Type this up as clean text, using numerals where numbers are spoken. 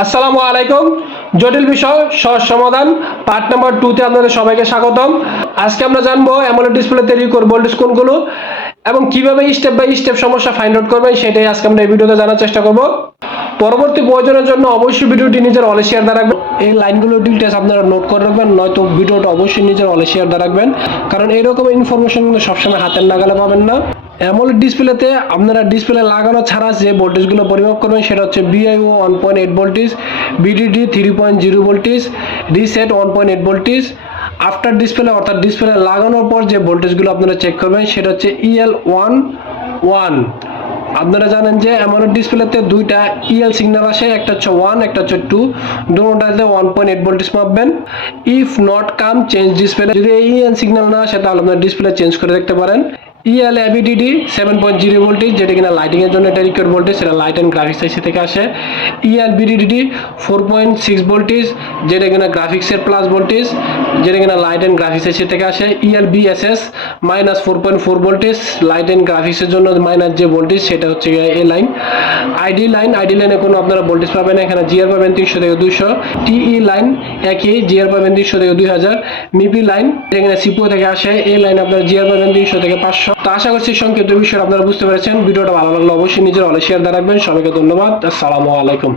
আসসালামু আলাইকুম। জটিল বিষয় সহজ সমাধান পার্ট নাম্বার 2 তে আপনাদের সবাইকে স্বাগতম। আজকে আমরা জানবো অ্যামোলেড ডিসপ্লেতে রিকোয়ার্ড ভোল্টেজ কোনগুলো এবং কিভাবে স্টেপ বাই স্টেপ সমস্যা ফাইন্ড আউট করবেন সেটাই আজকে আমরা এই ভিডিওতে জানার চেষ্টা করব। পরবর্তী প্রয়োজনের জন্য অবশ্যই ভিডিওটি নিজের অলে শেয়ার দিয়ে রাখবেন। এই লাইনগুলো ডিটেইলস আপনারা নোট করে রাখবেন, নয়তো ভিডিওটা অবশ্যই নিজের অলে শেয়ার দিয়ে রাখবেন, কারণ এইরকম ইনফরমেশন কিন্তু সবসময় হাতের নাগালে পাবেন না। অ্যামোলেড ডিসপ্লেতে আপনারা ডিসপ্লে লাগানো ছাড়া যে ভোল্টেজগুলো পরিমাপ করবেন সেটা হচ্ছে বিআইও 1.8 voltage, BDD 3.0 voltage, reset 1.8 voltage. After display অর্থাৎ ডিসপ্লে লাগানোর পর যে ভোল্টেজগুলো আপনারা চেক করবেন সেটা হচ্ছে EL11। আপনারা জানেন যে অ্যামোলেড ডিসপ্লেতে দুইটা ইএল সিগন্যাল আসে, একটা হচ্ছে 1, একটা হচ্ছে 2, দুটোটাতে 1.8 ভোল্টেজ পাবেন। If not come change display, যদি এই ইএল সিগন্যাল না আসে তাহলে আপনারা ডিসপ্লে চেঞ্জ করে দেখতে পারেন। EL ABDD 7.0 ভোল্টেজ, যেটা কিনা লাইটিং এর জন্য এটা রিকোয়ার্ড ভোল্টেজ, সেটা লাইট এন্ড গ্রাফিক্স আইসি থেকে আসে। EL BDD 4.6 ভোল্টেজ, যেটা কিনা গ্রাফিক্স এর প্লাস ভোল্টেজ, যেটা কিনা লাইট এন্ড গ্রাফিক্স আইসি থেকে আসে। EL BSS -4.4 voltage, light and graphics এর জন্য মাইনাস যে ভোল্টেজ সেটা হচ্ছে এই লাইন। আইডি লাইনে কোনো আপনারা ভোল্টেজ পাবেন না, এখানে জিআর পাবেন 300 থেকে 200। TE লাইন একই, জিআর পাবেন 300 থেকে 2000। মিপি লাইন যেখানে সিপিইউ থেকে আসে, এই লাইন আপনারা জিআর পাবেন 300 থেকে 500। তো আশা করছি সংক্ষিপ্ত বিষয় আপনারা বুঝতে পেরেছেন। ভিডিওটা ভালো লাগলে অবশ্যই নিজের অলে শেয়ার দিয়ে রাখবেন। সবাইকে ধন্যবাদ। আসসালামু আলাইকুম।